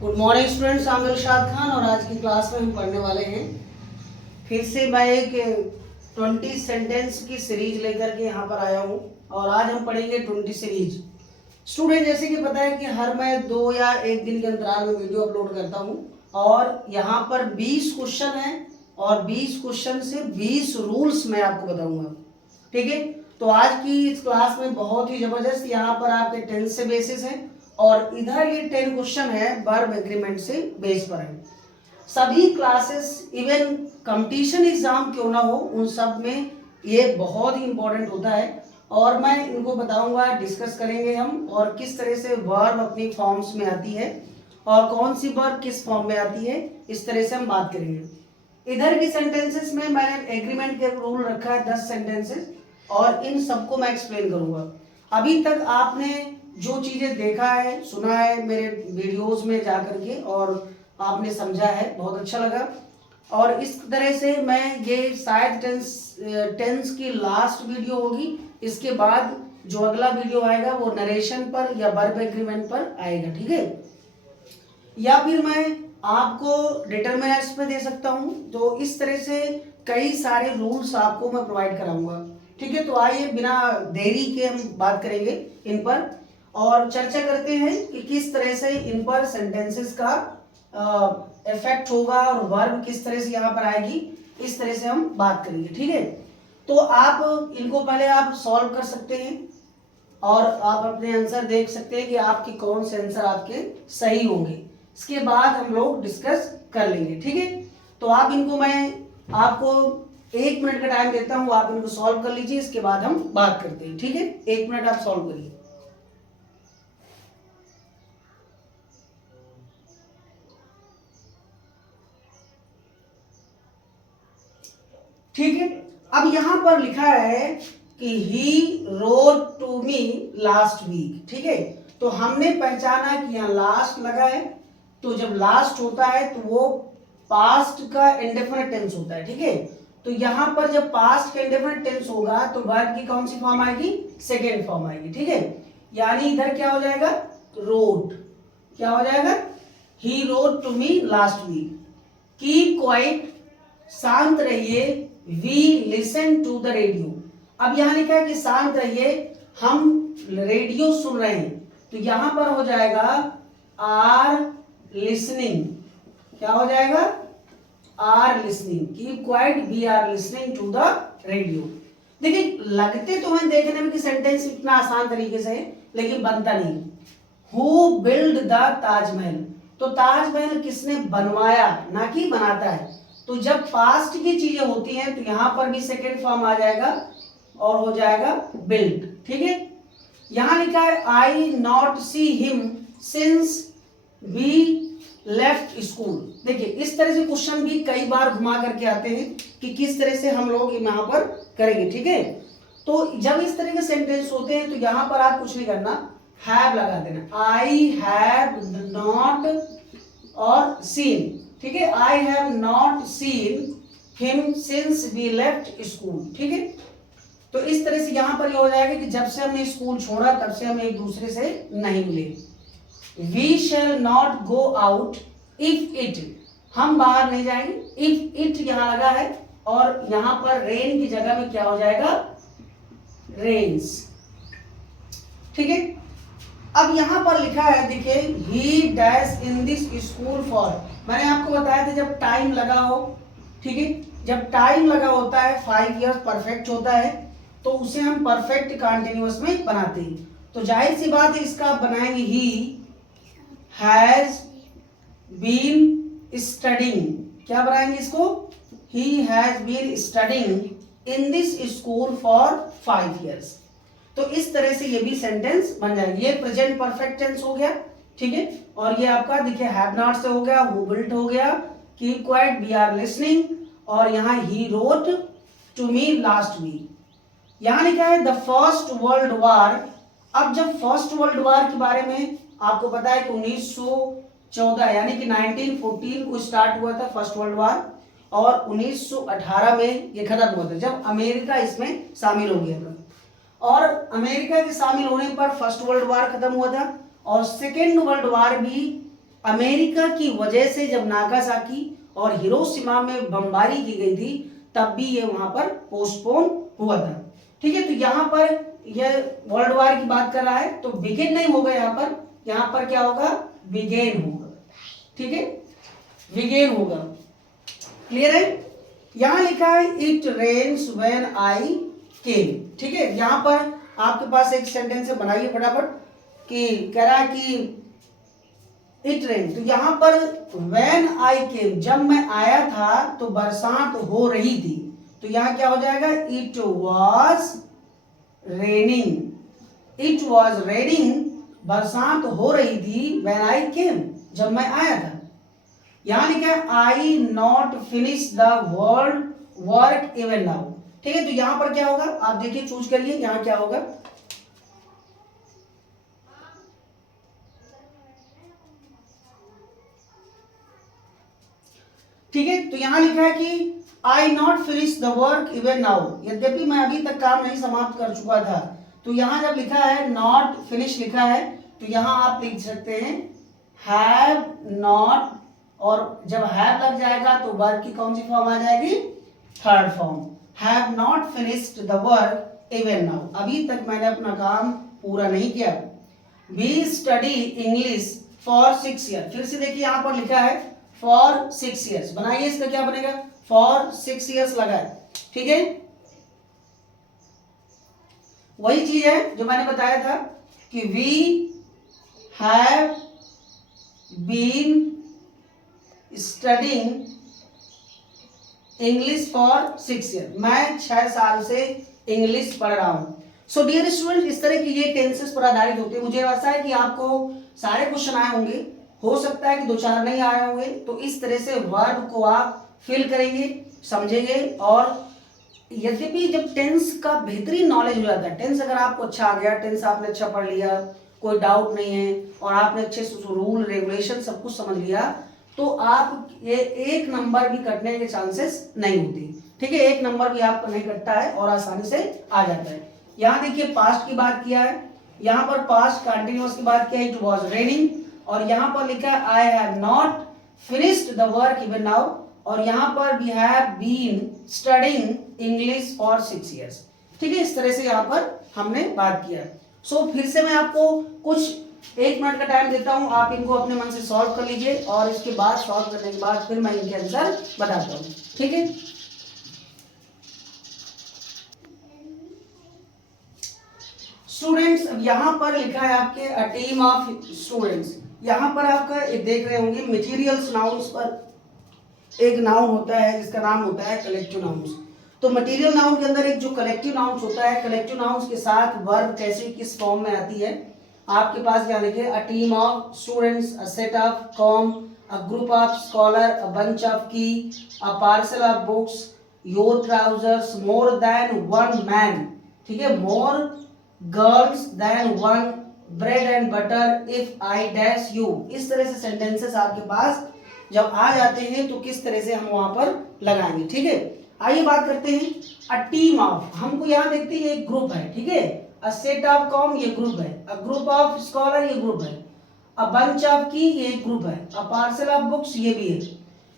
Good morning students, I am Irshad Khan और आज की क्लास में हम पढ़ने वाले हैं। फिर से मैं एक 20 सेंटेंस की सीरीज लेकर के यहाँ पर आया हूँ और आज हम पढ़ेंगे 20 सीरीज। स्टूडेंट, जैसे कि पता है कि हर मैं 2 या 1 दिन के अंतराल में वीडियो अपलोड करता हूँ और यहाँ पर 20 क्वेश्चन है और 20 क्वेश्चन से 20 रूल्स मैं आपको बताऊंगा। ठीक है, तो आज की इस क्लास में बहुत ही जबरदस्त यहाँ पर आपके टेंस से बेसिस है और इधर ये 10 क्वेश्चन है वर्ब एग्रीमेंट से बेस पर है। सभी क्लासेस इवन कंपटीशन एग्जाम क्यों ना हो उन सब में ये बहुत ही इंपॉर्टेंट होता है और मैं इनको बताऊंगा, डिस्कस करेंगे हम और किस तरह से वर्ब अपनी फॉर्म्स में आती है और कौन सी वर्ब किस फॉर्म में आती है, इस तरह से हम बात करेंगे। इधर की सेंटेंसेस में मैंने एग्रीमेंट के रूल रखा है 10 सेंटेंसेस और इन सबको मैं एक्सप्लेन करूंगा। अभी तक आपने जो चीजें देखा है, सुना है मेरे वीडियोस में जा करके और आपने समझा है, बहुत अच्छा लगा। और इस तरह से मैं ये शायद टेंस की लास्ट वीडियो होगी, इसके बाद जो अगला वीडियो आएगा वो नरेशन पर या वर्ब एग्रीमेंट पर आएगा। ठीक है, या फिर मैं आपको डिटरमिनर्स पे दे सकता हूं, तो इस तरह से कई सारे रूल्स आपको मैं प्रोवाइड कराऊंगा। ठीक है, तो आइए बिना देरी के हम बात करेंगे इन पर और चर्चा करते हैं कि किस तरह से इन पर सेंटेंसेस का इफेक्ट होगा और वर्ब किस तरह से यहाँ पर आएगी, इस तरह से हम बात करेंगे। ठीक है, तो आप इनको पहले आप सॉल्व कर सकते हैं और आप अपने आंसर देख सकते हैं कि आपके कौन से आंसर आपके सही होंगे। इसके बाद हम लोग डिस्कस कर लेंगे। ठीक है, तो आप इनको मैं आपको 1 मिनट का टाइम देता हूं, आप इनको सॉल्व कर लीजिए, इसके बाद हम बात करते हैं। ठीक है, 1 मिनट आप सॉल्व करिए। ठीक है, अब यहां पर लिखा है कि he wrote to me last week. ठीक है, तो हमने पहचाना कि यहाँ लास्ट लगा है, तो जब लास्ट होता है तो वो पास्ट का इंडेफिनिट टेंस होता है। ठीक है, तो यहां पर जब पास्ट का इंडेफिनिट टेंस होगा तो वर्ब की कौन सी फॉर्म आएगी? सेकेंड फॉर्म आएगी। ठीक है, यानी इधर क्या हो जाएगा? रोट। क्या हो जाएगा? He wrote to me last week. Keep quiet, शांत रहिए। We listen to the radio. अब यहां लिखा है कि शांत रहिए, हम रेडियो सुन रहे हैं, तो यहां पर हो जाएगा आर लिसनिंग। क्या हो जाएगा? Are listening. Keep quiet, we are listening to the radio. देखिए, लगते तो हैं देखने में कि सेंटेंस इतना आसान तरीके से है, लेकिन बनता नहीं। हु बिल्ड द ताजमहल, तो ताजमहल किसने बनवाया, ना कि बनाता है। तो जब पास्ट की चीजें होती हैं तो यहां पर भी सेकेंड फॉर्म आ जाएगा और हो जाएगा बिल्ड। ठीक है, यहां लिखा है I not see him since we left school. देखिए, इस तरह से क्वेश्चन भी कई बार घुमा करके आते हैं कि किस तरह से हम लोग यहां पर करेंगे। ठीक है, तो जब इस तरह के सेंटेंस होते हैं तो यहां पर आप कुछ नहीं करना, हैव लगा देना। आई हैव नॉट और सीन। ठीक है, I have not seen him since we left school. ठीक है, तो इस तरह से यहां पर ये हो जाएगा कि जब से हमने स्कूल छोड़ा तब से हम एक दूसरे से नहीं मिले। We shall not go out if it, हम बाहर नहीं जाएंगे। इफ इट यहां लगा है और यहां पर रेन की जगह में क्या हो जाएगा? रेन्स। ठीक है, अब यहां पर लिखा है, देखिए, ही dash in this school for, मैंने आपको बताया था जब टाइम लगा हो। ठीक है, जब टाइम लगा होता है 5 इयर्स परफेक्ट होता है तो उसे हम परफेक्ट कंटिन्यूअस में बनाते हैं। तो जाहिर सी बात है इसका आप बनाएंगे ही हैज बीन स्टडिंग। क्या बनाएंगे इसको? He has been studying in this school for 5 years. तो इस तरह से ये भी सेंटेंस बन जाएंगे। ये प्रेजेंट परफेक्ट टेंस हो गया। ठीक है, और ये आपका देखिए हैव नॉट से हो गया, हु बिल्ट हो गया, keep quiet, we are listening, और यहाँ he wrote to me last week. यहां लिखा है द फर्स्ट वर्ल्ड वार। अब जब फर्स्ट वर्ल्ड वार के बारे में आपको पता है कि 1914 यानी कि 1914 को स्टार्ट हुआ था फर्स्ट वर्ल्ड वार और 1918 में ये खत्म हुआ था जब अमेरिका इसमें शामिल हो गया था। और अमेरिका के शामिल होने पर फर्स्ट वर्ल्ड वार खत्म हुआ था और सेकेंड वर्ल्ड वार भी अमेरिका की वजह से जब नागासाकी और हिरोशिमा में बमबारी की गई थी तब भी ये वहां पर पोस्टपोन हुआ था। ठीक है, तो यहां पर यह वर्ल्ड वार की बात कर रहा है, तो बिगिन नहीं होगा यहाँ पर क्या होगा, बिगेन होगा। ठीक है, बिगेन होगा। क्लियर है? यहां लिखा है इट रेन्स व्हेन आई केम। ठीक है, यहां पर आपके पास एक सेंटेंस है, बनाइए फटाफट, कि कह रहा है कि इट रेन, तो यहां पर व्हेन आई केम, जब मैं आया था तो बरसात हो रही थी, तो यहां क्या हो जाएगा, it was raining, it was raining, बरसात हो रही थी, व्हेन आई केम, जब मैं आया था। यहां लिखा है I not finish the world work even now. ठीक है, तो यहां पर क्या होगा, आप देखिए, चूज करिए यहां क्या होगा। ठीक है, तो यहां लिखा है कि I not finish the work even now, यद्यपि मैं अभी तक काम नहीं समाप्त कर चुका था। तो यहां जब लिखा है नॉट फिनिश लिखा है, तो यहां आप लिख सकते हैं हैव नॉट, और जब हैव लग जाएगा तो वर्क की कौन सी फॉर्म आ जाएगी, third form, have not finished the work even now, अभी तक मैंने अपना काम पूरा नहीं किया। We study English for 6 year, फिर से देखिए यहां पर लिखा है फॉर 6 ईयर्स, बनाइए इसका क्या बनेगा, फॉर 6 ईयर्स लगा है। ठीक है, वही चीज है जो मैंने बताया था कि we have been studying English for 6 year, मैं 6 साल से इंग्लिश पढ़ रहा हूं। सो डियर स्टूडेंट, इस तरह की ये टेंसेस पर आधारित होते हैं। मुझे ऐसा है कि आपको सारे क्वेश्चन आए होंगे, हो सकता है कि 2-4 नहीं आए होंगे, तो इस तरह से वर्ब को आप फिल करेंगे, समझेंगे। और यद्यपि जब टेंस का बेहतरीन नॉलेज हो जाता है, टेंस अगर आपको अच्छा आ गया, टेंस आपने अच्छा पढ़ लिया, कोई डाउट नहीं है, और आपने अच्छे से रूल रेगुलेशन सब कुछ समझ लिया, तो आप ये 1 नंबर भी कटने के चांसेस नहीं होते। ठीक है, 1 नंबर भी आपका नहीं कटता है और आसानी से आ जाता है। यहाँ देखिए पास्ट की बात किया है, यहाँ पर पास्ट कंटिन्यूअस की बात किया है, इट वॉज रेनिंग, और यहाँ पर लिखा है I have not finished the work even now, और यहाँ पर we have been studying English for 6 years. ठीक है, इस तरह से यहाँ पर हमने बात किया। सो फिर से मैं आपको कुछ 1 मिनट का टाइम देता हूं, आप इनको अपने मन से सॉल्व कर लीजिए, और इसके बाद सॉल्व करने के बाद फिर मैं इनके आंसर बताता हूं। ठीक है, स्टूडेंट्स, अब यहां पर लिखा है आपके अ टीम ऑफ स्टूडेंट्स। यहां पर आपका एक देख रहे होंगे मटेरियल्स नाउन्स पर एक नाउन होता है जिसका नाम होता है कलेक्टिव नाउन्स। तो मटेरियल नाउन के अंदर एक जो कलेक्टिव नाउन्स होता है, कलेक्टिव नाउन्स के साथ वर्ब कैसे किस फॉर्म में आती है, आपके पास क्या लिखे, a team of students, a set of comb, a group of scholar, a bunch of key, a parcel of books, your trousers, more than 1 man, ठीक है, more girls than 1, bread and butter, if I dash you. इस तरह से sentences आपके पास जब आ जाते हैं तो किस तरह से हम वहां पर लगाएंगे। ठीक है, आइए बात करते हैं अ टीम ऑफ, हमको यहाँ देखते हैं एक ग्रुप है। ठीक है, अ सेट ऑफ कॉम ये ग्रुप है, अ ग्रुप ऑफ स्कॉलर ये ग्रुप है, अ बंच ऑफ की ये ग्रुप है, अ पार्सल ऑफ बुक्स ये भी है।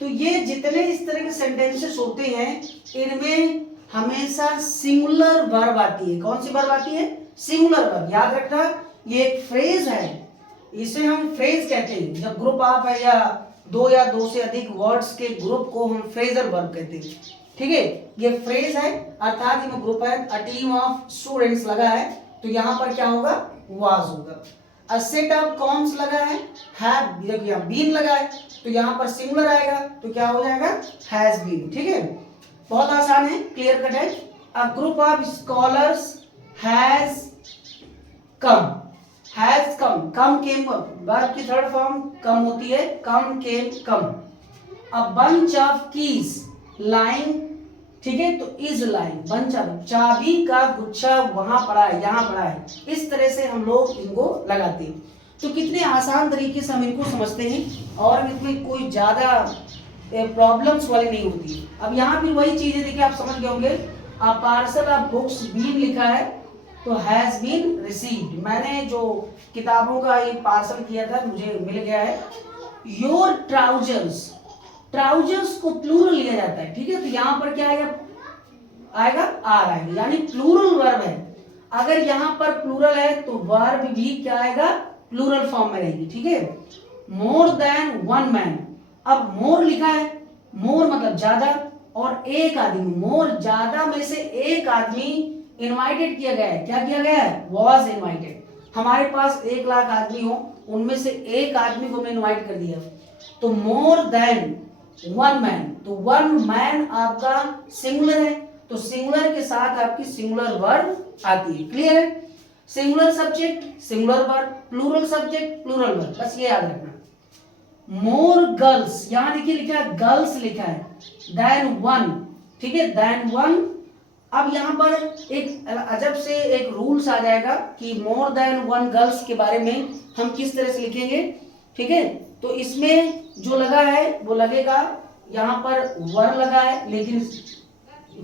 तो ये जितने इस तरह के सेंटेंसेस होते हैं, इनमें हमेशा सिंगुलर वर्ब आती है। कौन सी वर्ब आती है? Singular verb. याद रखना, ये एक फ्रेज है, इसे हम फ्रेज कहते हैं। जब ग्रुप ऑफ है या 2 या 2 से अधिक वर्ड्स के ग्रुप को हम फ्रेजल वर्ब कहते हैं। ठीक है, ये फ्रेज है, अर्थात ये ग्रुप है। अ टीम ऑफ स्टूडेंट्स लगा है तो यहां पर क्या होगा? वाज होगा। अ सेट ऑफ कॉम्स लगा है, हैव या बीन लगा है तो यहां पर सिंगुलर आएगा तो क्या हो जाएगा? Has been. ठीक है, बहुत आसान है, क्लियर कट है। A group of scholars has come, has come, come came, verb की थर्ड फॉर्म कम होती है, come came come. A bunch of keys line, ठीक है, तो इज लाइन, बंच ऑफ चाबी का गुच्छा वहां पड़ा है, यहां पड़ा है। इस तरह से हम लोग इनको लगाते हैं। तो कितने आसान तरीके से हम इनको समझते हैं और इसमें कोई ज्यादा प्रॉब्लम्स वाली नहीं होती। अब यहाँ भी वही चीजें देखिए, आप समझ गए होंगे। A parcel of books been लिखा है तो हैज बीन रिसीव्ड, मैंने जो किताबों का ये पार्सल किया था मुझे मिल गया है। योर ट्राउजर्स, ट्राउजर्स को प्लूरल लिया जाता है, ठीक है। तो यहां पर क्या आएगा, आएगा आर आएगा, यानी प्लूरल वर्ब है। अगर यहां पर प्लूरल है तो वर्ब भी क्या आएगा, प्लूरल फॉर्म में रहेगी, ठीक है। मोर देन वन मैन, अब मोर लिखा है, मोर मतलब ज्यादा, और एक आदमी, मोर ज्यादा में से एक आदमी इनवाइटेड किया गया है। क्या किया गया है, वॉज इनवाइटेड। हमारे पास 1,00,000 आदमी हो, उनमें से एक आदमी को हमने इनवाइट कर दिया, तो मोर देन वन मैन, तो वन मैन आपका सिंगुलर है, तो सिंगुलर के साथ आपकी सिंगुलर वर्ब आती है। क्लियर है, singular subject singular verb, plural subject plural verb, बस ये याद रखना। मोर गर्ल्स, यहां देखिए लिखा है गर्ल्स लिखा है, देन वन, ठीक है, देन वन। अब यहां पर एक अजब से एक रूल्स आ जाएगा कि मोर देन वन गर्ल्स के बारे में हम किस तरह से लिखेंगे, ठीक है। तो इसमें जो लगा है वो लगेगा, यहां पर वर लगा है लेकिन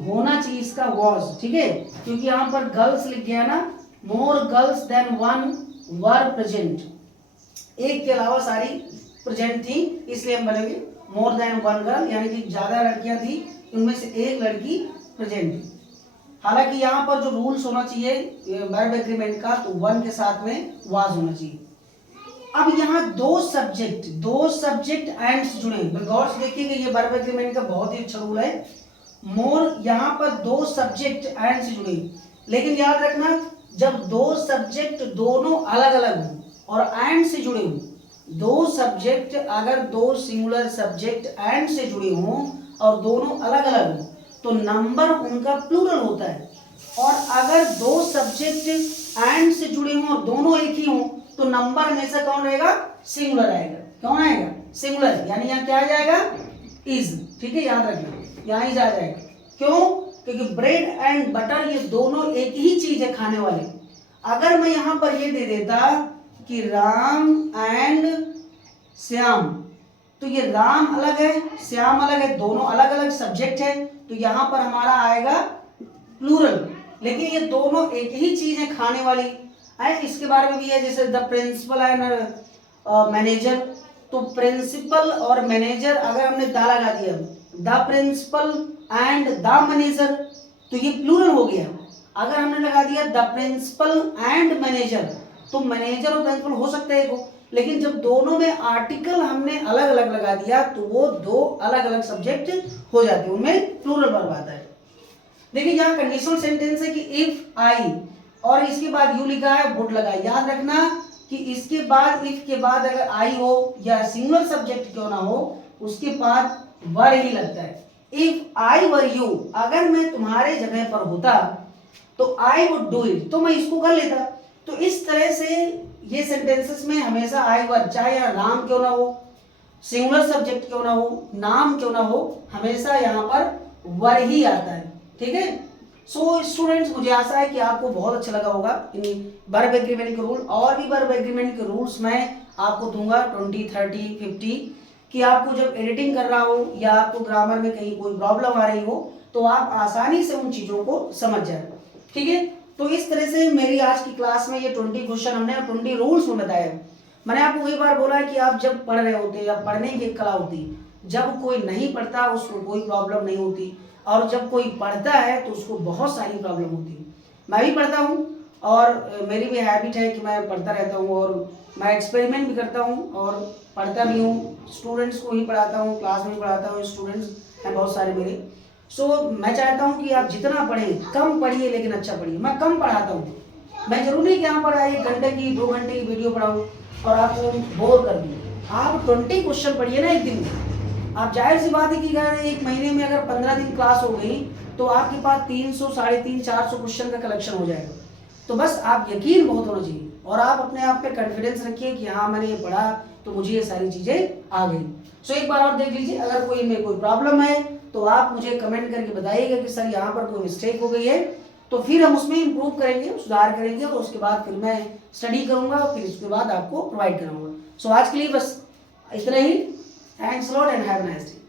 होना चाहिए इसका वॉज, ठीक है, क्योंकि यहां पर गर्ल्स लिख गया ना, more girls than one were present, एक के अलावा सारी प्रेजेंट थी, इसलिए हम बोलेंगे मोर देन वन गर्ल, यानी कि ज्यादा लड़कियां थी, उनमें से एक लड़की प्रेजेंट थी। हालांकि यहाँ पर जो रूल्स होना चाहिए वर्ब एग्रीमेंट का, तो वन के साथ में वाज होना चाहिए। अब यहाँ दो सब्जेक्ट एंड से जुड़े, गौर से देखिएगा, ये वर्ब एग्रीमेंट का बहुत ही अच्छा रूल है। मोर यहाँ पर दो सब्जेक्ट एंड से जुड़े, लेकिन याद रखना जब दो सब्जेक्ट दोनों अलग अलग हो और एंड से जुड़े हो, दो सब्जेक्ट अगर दो सिंगुलर सब्जेक्ट एंड से जुड़े हों और दोनों अलग अलग हो तो नंबर उनका प्लूरल होता है, और अगर दो सब्जेक्ट एंड से जुड़े हों और दोनों एक ही हों तो नंबर हमेशा कौन रहेगा, सिंगुलर आएगा। कौन आएगा, सिंगुलर, यानी यहाँ क्या आ जाएगा, इज, ठीक है, याद रखना यहाँ इज आ जाएगा। क्यों, क्योंकि ब्रेड एंड बटर ये दोनों एक ही चीज है खाने वाले। अगर मैं यहाँ पर ये दे देता कि राम एंड श्याम, तो ये राम अलग है श्याम अलग है, दोनों अलग अलग सब्जेक्ट है, तो यहाँ पर हमारा आएगा प्लूरल, लेकिन ये दोनों एक ही चीज है खाने वाली। इसके बारे में भी है, जैसे द प्रिंसिपल एंड मैनेजर, तो प्रिंसिपल और मैनेजर अगर हमने दा लगा दिया, the principal and the manager, तो ये प्लूरल हो गया। अगर हमने लगा दिया द प्रिंसिपल एंड मैनेजर, तो मैनेजर और प्रिंसिपल हो सकता है को, लेकिन जब दोनों में आर्टिकल हमने अलग अलग लगा दिया तो वो दो अलग अलग सब्जेक्ट हो जाते हैं, उनमें प्लूरल वर्ब आता है। देखिए यहाँ कंडीशनल सेंटेंस है कि इफ आई, और इसके बाद यू लिखा है वुड लगा। याद रखना कि इसके बाद इफ के बाद अगर आई हो या सिंगुलर सब्जेक्ट क्यों ना हो, उसके बाद वर ही लगता है। इफ आई वर यू, अगर मैं तुम्हारे जगह पर होता तो आई वुड डू इट, तो मैं इसको कर लेता। तो इस तरह से ये सेंटेंसेस में हमेशा आई वर, चाहे यहाँ नाम क्यों ना हो, सिंगुलर सब्जेक्ट क्यों ना हो, नाम क्यों ना हो, हमेशा यहाँ पर वर ही आता है, ठीक है। सो स्टूडेंट्स, मुझे आशा है कि आपको बहुत अच्छा लगा होगा इन वर्ब एग्रीमेंट के रूल। और भी वर्ब एग्रीमेंट के रूल्स मैं आपको दूंगा 20, 30, 50, कि आपको जब एडिटिंग कर रहा हो या आपको ग्रामर में कहीं कोई प्रॉब्लम आ रही हो तो आप आसानी से उन चीज़ों को समझ जाए, ठीक है। तो इस तरह से मेरी आज की क्लास में ये 20 क्वेश्चन हमने 20 रूल्स में बताया। मैंने आपको कई बार बोला है कि आप जब पढ़ रहे होते या पढ़ने की कला होती, जब कोई नहीं पढ़ता उसको कोई प्रॉब्लम नहीं होती, और जब कोई पढ़ता है तो उसको बहुत सारी प्रॉब्लम होती है। मैं भी पढ़ता हूँ और मेरी भी हैबिट है कि मैं पढ़ता रहता हूँ, और मैं एक्सपेरिमेंट भी करता हूँ और पढ़ता भी हूँ, स्टूडेंट्स को ही पढ़ाता हूँ, क्लास में पढ़ाता हूँ, स्टूडेंट्स हैं बहुत सारे मेरे। मैं चाहता हूँ कि आप जितना पढ़ें, कम पढ़िए लेकिन अच्छा पढ़िए। मैं कम पढ़ाता हूँ, मैं जरूरी नहीं कि यहाँ पर 1 घंटे की 2 घंटे की वीडियो पढ़ाऊँ और आपको बोर कर दूँ। आप 20 क्वेश्चन पढ़िए ना एक दिन में। आप जाहिर सी बात है कि अगर 1 महीने में अगर 15 दिन क्लास हो गई तो आपके पास 300, 350, 400 क्वेश्चन का कलेक्शन हो जाएगा। तो बस आप यकीन बहुत होना चाहिए और आप अपने आप पे कॉन्फिडेंस रखिए कि हाँ मैंने ये पढ़ा तो मुझे ये सारी चीज़ें आ गई। एक बार और देख लीजिए, अगर कोई में कोई प्रॉब्लम है तो आप मुझे कमेंट करके बताइएगा कि सर यहाँ पर कोई मिस्टेक हो गई है, तो फिर हम उसमें इम्प्रूव करेंगे, सुधार करेंगे, और उसके बाद फिर मैं स्टडी करूँगा और फिर उसके बाद आपको प्रोवाइड कराऊंगा। आज के लिए बस इतना ही। Thanks lot and have a nice day.